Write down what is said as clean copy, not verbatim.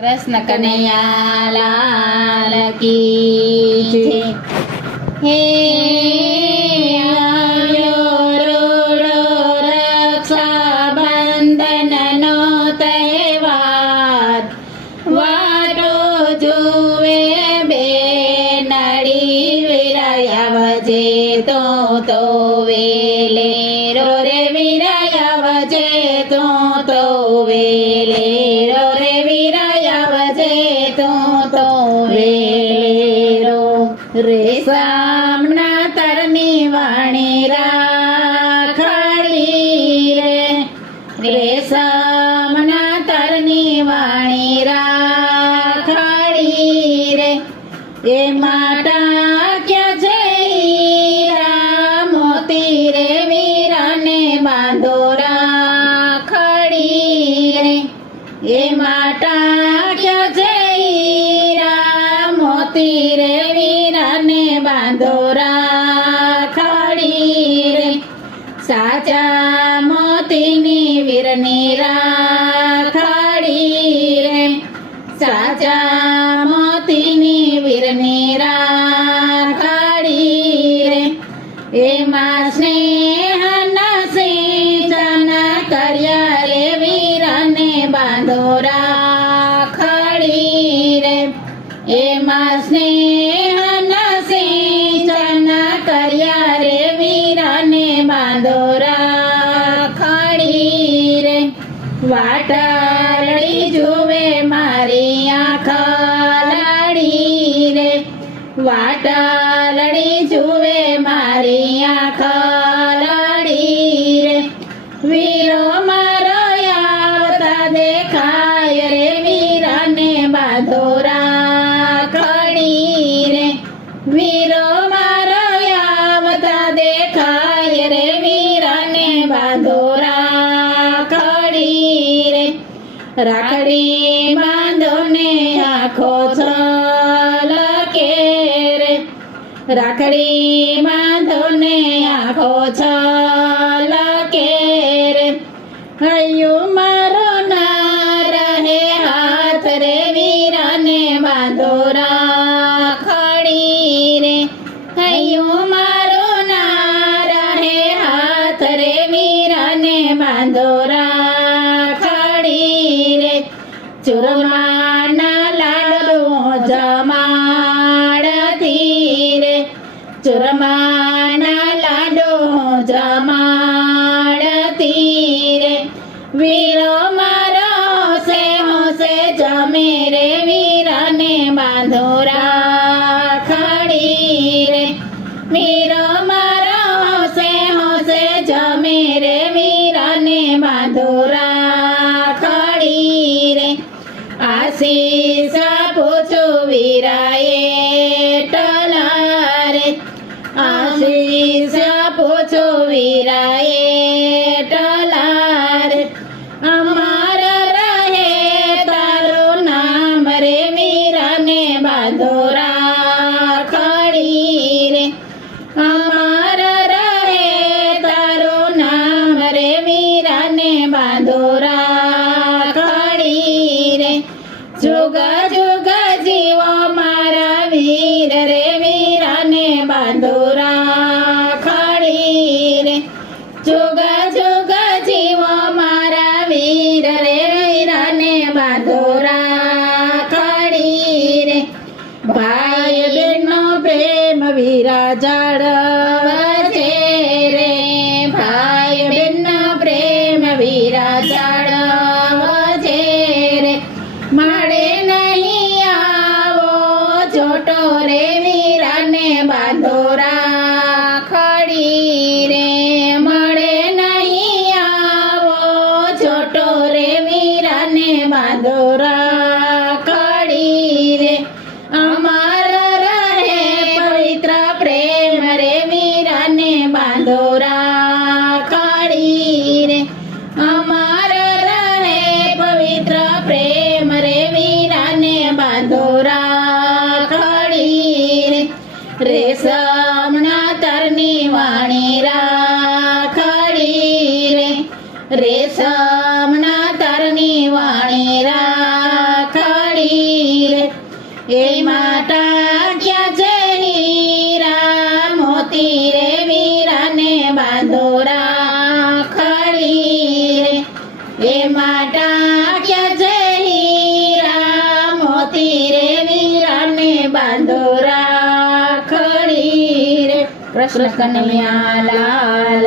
કૃષ્ણ કનૈયા લાલ કી જય। હે આવ્યો રૂડો રક્ષાબંધનનો તહેવાર, વાટો જુએ બેનડી વિરાયાવજે તો વેલે રો રે વિરાયાવજે તો વેલે રો રે વિરાયાવજે તો વેલેરો। રેશમના તરની વાણી રાખડી રે, રેશમના તરની વાણી રાખડી રે, એમાં ટાંક્યા છે હીરા મોતી રે, વીરાને બાંધો રાખડી રે, એમાં ટાંક્યા છે હીરા મોતી રે, વીરાને બાંધો રાખડી રે। સાચા મોતીની વીરની રાખડી રે, સાચા મોતીની વીરની રાખડી રે, એમાં સ્નેહના સિંચન કર્યા રે, વીરાને બાંધો રાખડી રે, એમાં સ્નેહના સિંચન કર્યા રે, વીરાને બાંધો રાખડી રે। વાટડી જુએ મારી આંખ લાડી રે, વાટડી જુએ મારી આંખ લાડી રે, વીરો મારો આવતા દેખાય રે, વીરાને બાંધો રાખડી રે, વીરો મારો આવતા દેખાય રે, વીરાને બાંધો રાખડી રે। રાખડી બાંધો ને આંખો છલકે રે, રાખડી બાંધો ને આંખો છલકે રે, હૈયું મારો ના રહે હાથ રે, વીરાને બાંધો રાખડી રે, હૈયું મારો ના રહે હાથ રે, વીરાને બાંધો રાખડી રે। ચૂરમાના લાડુ જમાડતી રે, ચૂરમાના લાડુ જમાડતી રે, વીરો મારો હોશે જમે રે, વીરાને બાંધો રાખડી રે, વીરો મારો હોશે જમે રે, વીરાને બાંધો રાખડી રે। આશીષ પૂછું વીરાએ ટલા રે, આશીષ પૂછું વીરાએ ટલા રે, અમાર રહે તારું નામ રે, વીરાને બાંધો રાખડી રે, અમાર રહે તારું નામ રે, વીરાને બાંધો રાખડી રે। જુગ જુગ જીવો મારા વીર રે, વીરાને બાંધો રાખડી રે, જુગ જુગ જીવો મારા વીર રે, વીરાને બાંધો રાખડી રે। ભાઈ બહેનનો પ્રેમ વીરા જાળવજે રે, ભાઈ બહેનનો પ્રેમ વીરા જાળવજે રે, મળે નહીં આવો જોટો રે, વીરાને બાંધો રાખડી રે, મળે નહીં આવો જોટો રે, વીરાને બાંધો રાખડી રે, અમાર રહે પવિત્ર પ્રેમ રે, વીરાને બાંધો રાખડી રે, અમાર રહે પવિત્ર પ્રેમ રે, વીરા એમાં ટાંક્યા છે હીરા મોતી રે વીરાને બાંધો રાખડી રે એમાં ટાંક્યા છે હીરા મોતી રે વીરાને બાંધો રાખડી રે કૃષ્ણ કનૈયા લાલ